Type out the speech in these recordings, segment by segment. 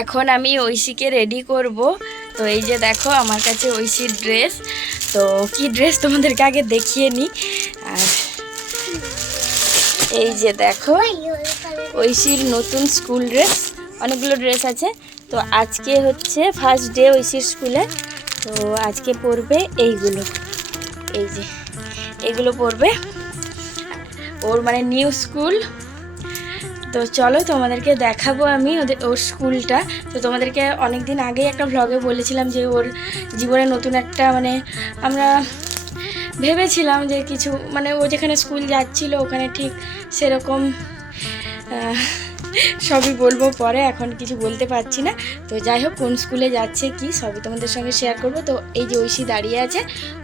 এখন আমি ঐশীকে রেডি করব। তো এই যে দেখো আমার কাছে ঐশীর ড্রেস। তো কি ড্রেস তোমাদেরকে আগে দেখিয়ে নিই। আর এই যে দেখো ঐশীর নতুন স্কুল ড্রেস, অনেকগুলো ড্রেস আছে। তো আজকে হচ্ছে ফার্স্ট ডে ঐশীর স্কুলে। তো আজকে পরবে এইগুলো, এই যে এইগুলো পরবে, ওর মানে নিউ স্কুল। তো চলো তোমাদেরকে দেখাবো আমি ওর স্কুলটা। তো তোমাদেরকে অনেক দিন আগেই একটা ভ্লগে বলেছিলাম যে ওর জীবনে নতুন একটা মানে আমরা ভেবেছিলাম যে কিছু মানে ও যেখানে স্কুল যাচ্ছিল ওখানে ঠিক সেরকম সবই বলবো পরে, এখন কিছু বলতে পারছি না। তো যাই হোক কোন স্কুলে যাচ্ছে কি সবই তোমাদের সঙ্গে শেয়ার করব। তো এই যে ঐশী দাঁড়িয়ে আছে,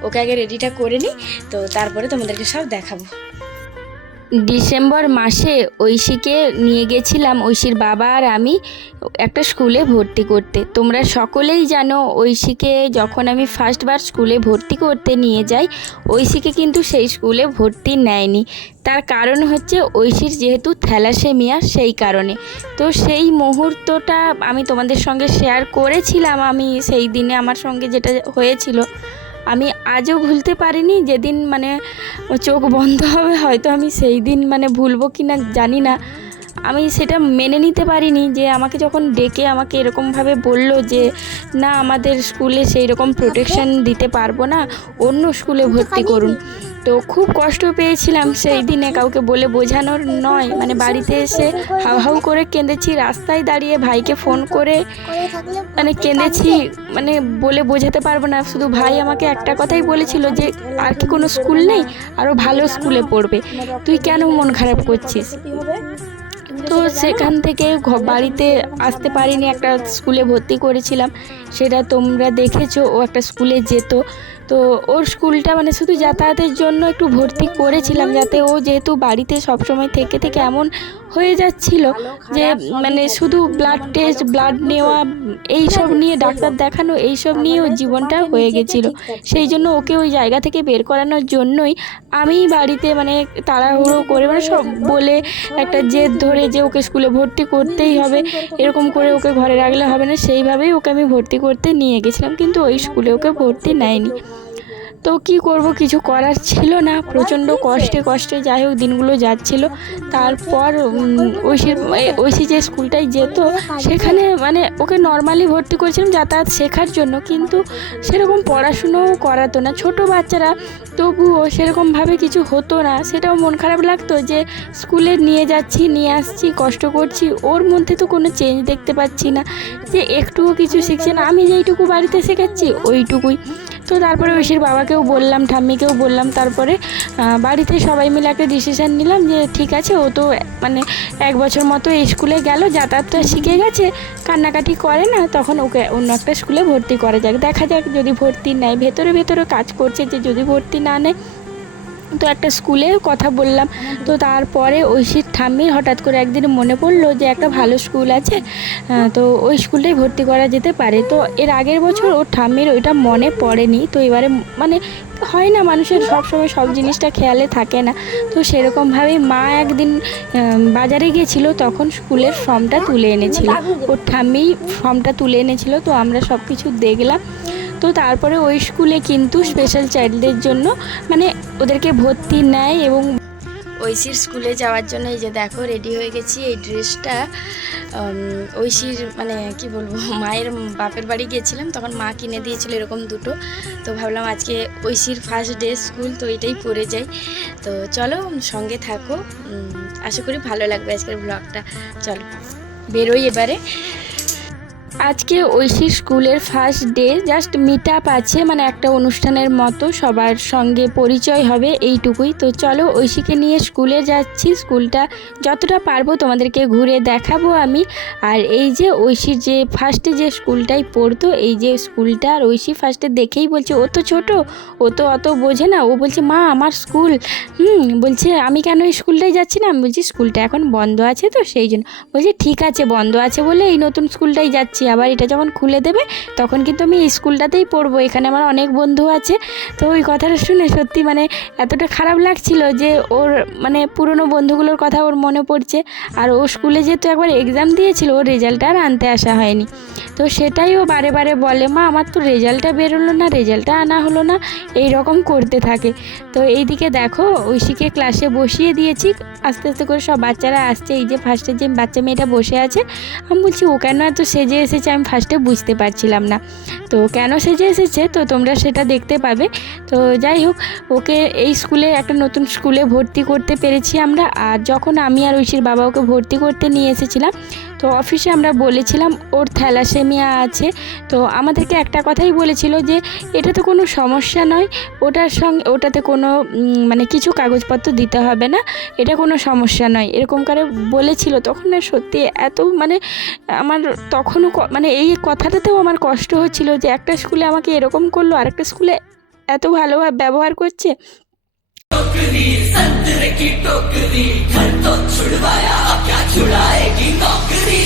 ওকে আগে রেডিটা করে নিই, তো তারপরে তোমাদেরকে সব দেখাবো। ডিসেম্বর মাসে ঐশীকে নিয়ে গেছিলাম ঐশীর বাবা আর আমি একটা স্কুলে ভর্তি করতে। তোমরা সকলেই জানো ঐশীকে যখন আমি ফার্স্টবার স্কুলে ভর্তি করতে নিয়ে যাই, ঐশীকে কিন্তু সেই স্কুলে ভর্তি নেয়নি। তার কারণ হচ্ছে ঐশীর যেহেতু থ্যালাসেমিয়া, সেই কারণে। তো সেই মুহূর্তটা আমি তোমাদের সঙ্গে শেয়ার করেছিলাম। আমি সেই দিনে আমার সঙ্গে যেটা হয়েছিল আমি আজও ভুলতে পারিনি। যেদিন মানে চোখ বন্ধ হবে হয়তো আমি সেই দিন মানে ভুলবো কি না জানি না, আমি সেটা মেনে নিতে পারিনি যে আমাকে যখন ডেকে আমাকে এরকমভাবে বলল যে না আমাদের স্কুলে সেই রকম প্রোটেকশন দিতে পারবো না, অন্য স্কুলে ভর্তি করুন। তো খুব কষ্ট পেয়েছিলাম সেই দিনে, কাউকে বলে বোঝানোর নয়। মানে বাড়িতে এসে হাউ হাউ করে কেঁদেছি, রাস্তায় দাঁড়িয়ে ভাইকে ফোন করে মানে কেঁদেছি, মানে বলে বোঝাতে পারবো না। শুধু ভাই আমাকে একটা কথাই বলেছিল যে আর কি কোনো স্কুল নেই, আরও ভালো স্কুলে পড়বে, তুই কেন মন খারাপ করছিস। তো সেখান থেকে বাড়িতে আসতে পারিনি, একটা স্কুলে ভর্তি করেছিলাম, সেটা তোমরা দেখেছো। ও একটা স্কুলে যেত, তো ওর স্কুলটা মানে শুধু যাতায়াতের জন্য একটু ভর্তি করেছিলাম, যাতে ও যেহেতু বাড়িতে সবসময় থেকে থেকে এমন হয়ে যাচ্ছিল যে মানে শুধু ব্লাড টেস্ট, ব্লাড নেওয়া, এই সব নিয়ে ডাক্তার দেখানো, এই সব নিয়ে ওর জীবনটা হয়ে গেছিলো। সেই জন্য ওকে ওই জায়গা থেকে বের করানোর জন্যই আমি বাড়িতে মানে তাড়াহুড়ো করে মানে সব বলে একটা জেদ ধরে যে ওকে স্কুলে ভর্তি করতেই হবে, এরকম করে ওকে ঘরে রাখলে হবে না, সেইভাবেই ওকে আমি ভর্তি করতে নিয়ে গেছিলাম। কিন্তু ওই স্কুলে ওকে ভর্তি নেয়নি। তো কি করব, কিছু করার ছিল না, প্রচণ্ড কষ্টে কষ্টে যাই হোক দিনগুলো যাচ্ছিল। তারপর ঐশী যে স্কুলটায় যেত সেখানে মানে ওকে নর্মালি ভর্তি করেছিলাম যাতায়াত শেখার জন্য, কিন্তু সেরকম পড়াশুনোও করাতো না। ছোট বাচ্চারা, তবুও সেরকমভাবে কিছু হতো না, সেটাও মন খারাপ লাগতো যে স্কুলে নিয়ে যাচ্ছি নিয়ে আসছি কষ্ট করছি, ওর মধ্যে তো কোনো চেঞ্জ দেখতে পাচ্ছি না, যে একটুও কিছু শিখছে না। আমি যেইটুকু বাড়িতে শেখাচ্ছি ওইটুকুই। তো তারপরে ঐশীর বাবাকেও বললাম, ঠাম্মিকেও বললাম, তারপরে বাড়িতে সবাই মিলে একটা ডিসিশান নিলাম যে ঠিক আছে, ও তো মানে 1 বছর মতো এই স্কুলে গেল, যাতায়াতটা শিখে গেছে, কান্নাকাটি করে না, তখন ওকে অন্য একটা স্কুলে ভর্তি করা যাক, দেখা যাক যদি ভর্তি নেয়। ভেতরে ভেতরে কাজ করছে যে যদি ভর্তি না নেয় তো একটা স্কুলে কথা বললাম। তো তারপরে ঐশীর ঠাম্মির হঠাৎ করে একদিন মনে পড়লো যে একটা ভালো স্কুল আছে, তো ওই স্কুলটাই ভর্তি করা যেতে পারে। তো এর আগের বছর ওর ঠাম্মির ওইটা মনে পড়েনি, তো এবারে মানে হয় না মানুষের সব সময় সব জিনিসটা খেয়ালে থাকে না। তো সেরকমভাবেই মা একদিন বাজারে গিয়েছিলো, তখন স্কুলের ফর্মটা তুলে এনেছিল, ওর ঠাম্মি ফর্মটা তুলে এনেছিল। তো আমরা সব কিছু দেখলাম। তো তারপরে ওই স্কুলে কিন্তু স্পেশাল চাইল্ডদের জন্য মানে ওদেরকে ভর্তি নেয়। এবং ঐশীর স্কুলে যাওয়ার জন্য এই যে দেখো রেডি হয়ে গেছি। এই ড্রেসটা ঐশীর মানে কি বলবো, মায়ের বাপের বাড়ি গিয়েছিলাম, তখন মা কিনে দিয়েছিল এরকম দুটো। তো ভাবলাম আজকে ঐশীর ফার্স্ট ডে স্কুল, তো এটাই পরে যাই। তো চলো সঙ্গে থাকো, আশা করি ভালো লাগবে আজকের ব্লগটা। চলো বেরোই এবারে। আজকে ঐশীর স্কুলের first day, just meet up আছে, মানে একটা অনুষ্ঠানের মতো, সবার সঙ্গে পরিচয় হবে এইটুকুই। তো চলো ঐশীকে নিয়ে স্কুলে যাচ্ছি, স্কুলটা যতটা পারবো তোমাদেরকে ঘুরে দেখাবো আমি। আর এই যে ঐশীর যে ফার্স্টে যে স্কুলটাই পড়তো, এই যে স্কুলটা, আর ঐশী ফার্স্টে দেখেই বলছে ও তো ছোটো, ও তো অত বোঝে না, ও বলছে মা আমার স্কুল, বলছে আমি কেন এই স্কুলটাই যাচ্ছি না। আমি বলছি স্কুলটা এখন বন্ধ আছে তো সেই জন্য। বলছে ঠিক আছে বন্ধ আছে বলে এই নতুন স্কুলটাই যাচ্ছি। যাচ্ছি, আবার এটা যখন খুলে দেবে তখন কিন্তু আমি স্কুলটাতেই পড়বো, এখানে আমার অনেক বন্ধু আছে। তো ওই কথাটা শুনে সত্যি মানে এতটা খারাপ লাগছিল যে ওর মানে পুরনো বন্ধুগুলোর কথা ওর মনে পড়ছে। আর ও স্কুলে যেহেতু একবার এক্সাম দিয়েছিল, ওর রেজাল্টটা আর আনতে আসা হয়নি। তো সেটাই ও বারে বারে বলে, মা আমার তো রেজাল্টটা বেরোলো না, রেজাল্টটা আনা হলো না, এই রকম করতে থাকে। তো এইদিকে দেখো ঐশীকে ক্লাসে বসিয়ে দিয়েছি, আস্তে আস্তে করে সব বাচ্চারা আসছে। এই যে ফার্স্টে যে বাচ্চা মেয়েটা বসে আছে, আমি বলছি ও কেন এত সেজে এসেছে, আমি ফার্স্টে বুঝতে পারছিলাম না। তো কেন সেজে এসেছে তো তোমরা সেটা দেখতে পাবে। তো যাই হোক, ওকে এই স্কুলে একটা নতুন স্কুলে ভর্তি করতে পেরেছি আমরা। আর যখন আমি আর ঐশীর বাবা ওকে ভর্তি করতে নিয়ে এসেছিলাম, তো অফিসে আমরা বলেছিলাম ওর থ্যালাসেমিয়া আছে। তো আমাদেরকে একটা কথাই বলেছিল যে এটা তো কোনো সমস্যা নয়, ওটাতে কোনো মানে কিছু কাগজপত্র দিতে হবে না, এটা কোনো সমস্যা নয়, এরকম করে বলেছিল। তখন না সত্যি এত মানে আমার তখনও মানে এই কথাটাতেও আমার কষ্ট হচ্ছিল যে একটা স্কুলে আমাকে এরকম করলো, আরেকটা স্কুলে এত ভালোভাবে ব্যবহার করছে। टोकरी संतरे की टोकरी घर तो छुड़वाया, क्या छुड़ाएगी नौकरी।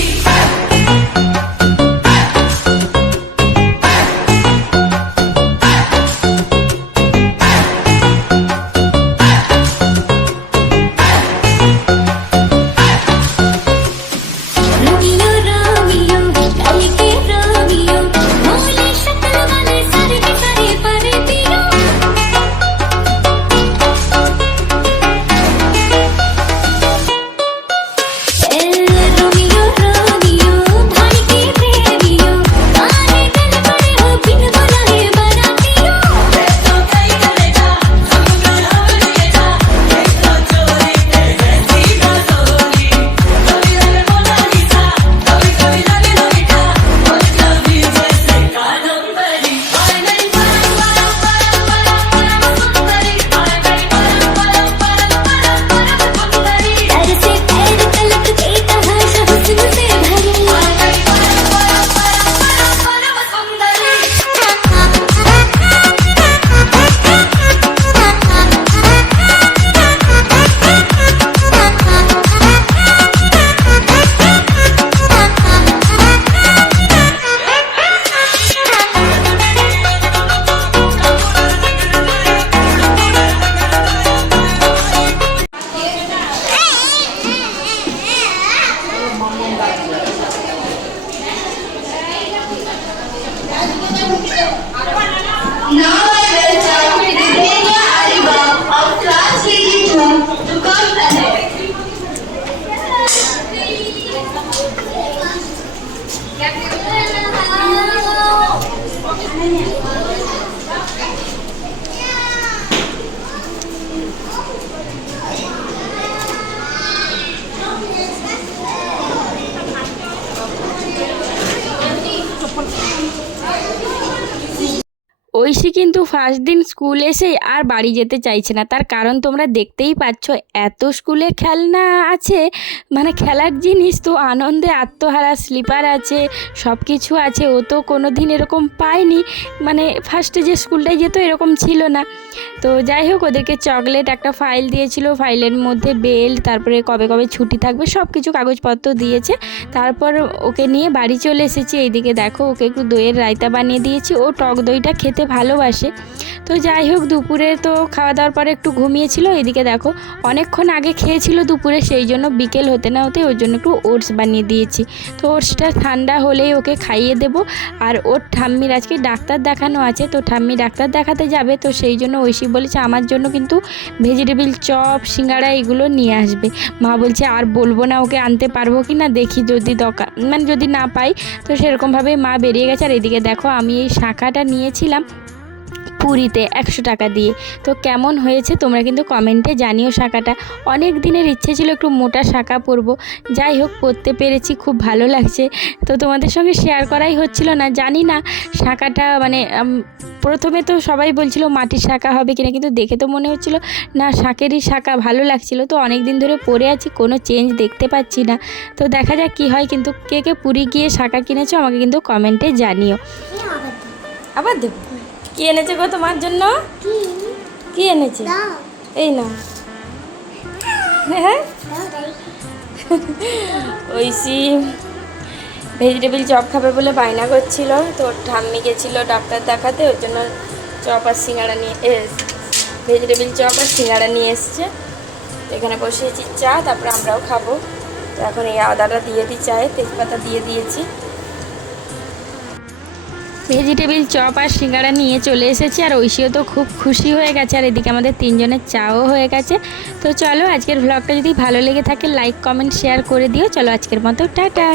ঐশী কিন্তু ফার্স্ট দিন স্কুল এসেই আর বাড়ি যেতে চাইছে না, তার কারণ তোমরা দেখতেই পাচ্ছ, এত স্কুলে খেলনা আছে, মানে খেলার জিনিস, তো আনন্দে আত্মহারা, স্লিপার আছে, সব কিছু আছে। ও তো কোনো দিন এরকম পায়নি, মানে ফার্স্টে যে স্কুলটায় যেত এরকম ছিল না। তো যাই হোক, ওদেরকে চকলেট একটা ফাইল দিয়েছিল, ফাইলের মধ্যে বেল্ট, তারপরে কবে কবে ছুটি থাকবে সব কিছু কাগজপত্র দিয়েছে। তারপর ওকে নিয়ে বাড়ি চলে এসেছি। এইদিকে দেখো ওকে একটু দইয়ের রায়তা বানিয়ে দিয়েছি, ও টক দইটা খেতে ভালোবাসে। তো যাই হোক, দুপুরে তো খাওয়া দাওয়ার পরে একটু ঘুমিয়েছিল। এদিকে দেখো অনেকক্ষণ আগে খেয়েছিল দুপুরে, সেই জন্য বিকেল হতে না হতে ওর জন্য একটু ওটস বানিয়ে দিয়েছি। তো ওটসটা ঠান্ডা হলেই ওকে খাইয়ে দেবো। আর ওর ঠাম্মির আজকে ডাক্তার দেখানো আছে, তো ঠাম্মি ডাক্তার দেখাতে যাবে, তো সেই জন্য ঐশী বলেছে আমার জন্য কিন্তু ভেজিটেবিল চপ, সিঙ্গাড়া এগুলো নিয়ে আসবে। মা বলছে আর বলবো না ওকে আনতে পারবো কি না, দেখি যদি দরকার মানে যদি না পাই। তো সেরকমভাবে মা বেরিয়ে গেছে। আর এদিকে দেখো আমি এই শাঁখাটা নিয়েছিলাম পুরীতে 100 টাকা দিয়ে। তো কেমন হয়েছে তোমরা কিন্তু কমেন্টে জানিও। শাঁখাটা অনেক দিনের ইচ্ছে ছিল একটু মোটা শাঁখা পরবো, যাই হোক পরতে পেরেছি, খুব ভালো লাগছে। তো তোমাদের সঙ্গে শেয়ার করাই হচ্ছিল না, জানি না শাঁখাটা মানে প্রথমে তো সবাই বলছিল মাটির শাঁখা হবে কিনা, কিন্তু দেখে তো মনে হচ্ছিল না শাঁখেরই শাঁখা, ভালো লাগছিল। তো অনেক দিন ধরে পরে আছি, কোনো চেঞ্জ দেখতে পাচ্ছি না। তো দেখা যাক কী হয়। কিন্তু কে কে পুরী গিয়ে শাঁখা কিনেছো আমাকে কিন্তু কমেন্টে জানিও। আবার দেবো। কি এনেছে গো তোমার জন্য? কি এনেছে? এই না, হ্যাঁ ঐশী ভেজিটেবিল চপ খাবে বলে বায়না করছিল, তো ঠাম্মি গেছিলো ডাক্তার দেখাতে, ওর জন্য চপ আর সিঙ্গাড়া ভেজিটেবিল চপ আর সিঙ্গাড়া নিয়ে এসছে। এখানে বসিয়েছি চা, তারপরে আমরাও খাবো। তো এখন এই আদাটা দিয়ে দিই, চায়ে তেজপাতা দিয়ে দিয়েছি। ভেজিটেবিল চপ আর সিঙ্গাড়া নিয়ে চলে এসেছি, আর ঐশীও তো খুব খুশি হয়ে গেছে, আর এদিকে আমাদের তিনজনের চাও হয়ে গেছে। তো চলো, আজকের ভ্লগটা যদি ভালো লেগে থাকে লাইক কমেন্ট শেয়ার করে দিও। চলো আজকের মতো টাটা।